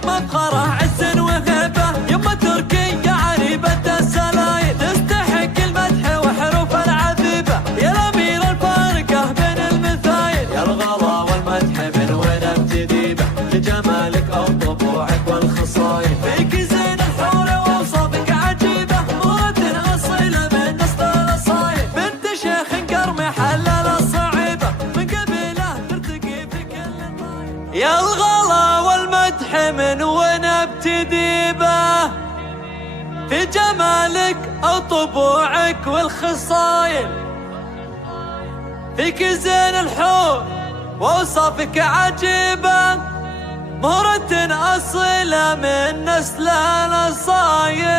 انك مفخرة عز وهبة، يمه تركية عريبة السلايل، تستحق المدح وحروف العذيبة، يا الأميرة الفارقة بين المثايل، يا الغلا والمدح من وين ابتدي به، لجمالك أو طبوعك والخصايل، فيك زين الحور وأوصافك عجيبة، مرة أصيلة من نسل الأصايل، بنت شيخ قرمي حلل الصعيبة، من قبيله ترتقي في كل طايل، يا الغلا والمدح من وين ابتدي به، في جمالك أو طبوعك والخصايل، فيك زين الحور وأوصافك عجيبة، مهرة أصيلة من نسل الأصايل،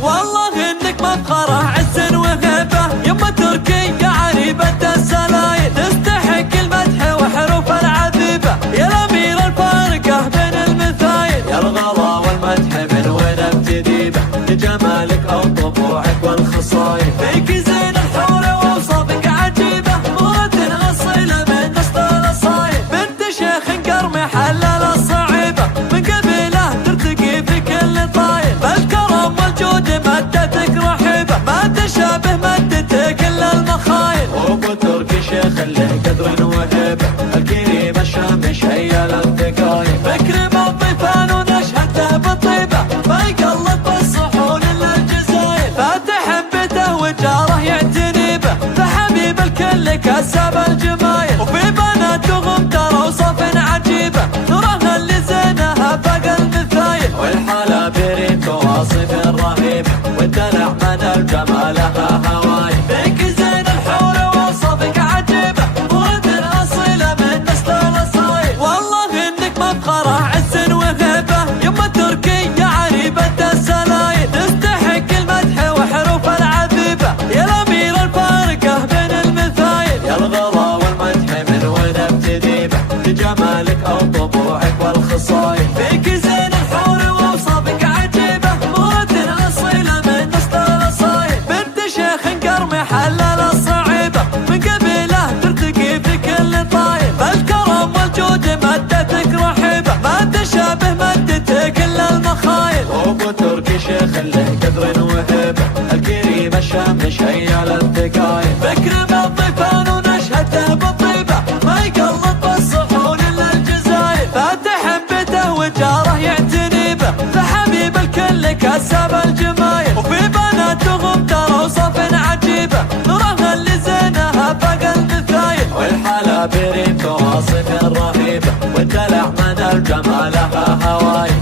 والله إنك مفخرة عز وهبة، يمه تركية عريبة السلايل، تستحق المدح وحروف العذيبة، يا الأميرة الفارقة بين المثايل، يا الغلا والمدح من وين ابتدي به، لجمالك أو طبوعك والخصايل، فيك زين الحور وأوصافك عجيبة، مرة أصيلة من نسل الأصايل، بنت شيخ قرمي حلل الصعيبة، من قبيله ترتقي في كل طايل، فالكرم والجود مدتك رحيبة، ما تشابه مدتك إلا المخايل، وابو تركي شيخ له قدر وهيبة، الكريم الشام شيل الثقايل، فكر بالطيفان ونشهد له بالطيبة، ما يقلب بالصحون إلا الجزايل، فاتح بيته وجاره يعتني به، فحبيب الكل كسب الجمايل، وفي بناتهم ترى وصف عجيبة، تراها اللي زينها فوق المثايل، والحالة بريد واصف رهيبة، والدلع من الجمالها هوايل، فيك زين الحور ووصفك عجيبة، مرة أصيلة من نسل الأصايل، والله إنك مفخرة عز وهبة، يمه تركية عريبة السلايل، تستحق المدح وحروف العذيبة، يا الأميرة الفارقة بين المثايل، يا الغلا والمدح من وين ابتدي به، لجمالك أو طبوعك والخصايل، فيك زين الحور وأوصافك عجيبة، مرة أصيلة من نسل الأصايل، بنت شيخ قرمي حلل الصعيبة، من قبيله ترتقي في كل طايل، فالكرم والجود مدتك رحيبة، ما تشابه مدتك إلا المخايل، وابو تركي شيخ له قدر وهيبة، الكريم الشام شيل الثقايل، فكر بالطيفان ونشهد له بالطيبة، ما يقلب بالصحون إلا الجزايل، فاتح بيته وجاره يعتني به، فحبيب الكل كسب الجمايل، وفي بناتهم ترى وصف عجيبة، تراها اللي زينها فوق المثايل، والحالة بريد واصف رهيبة، والدلع من الجمالها هوايل.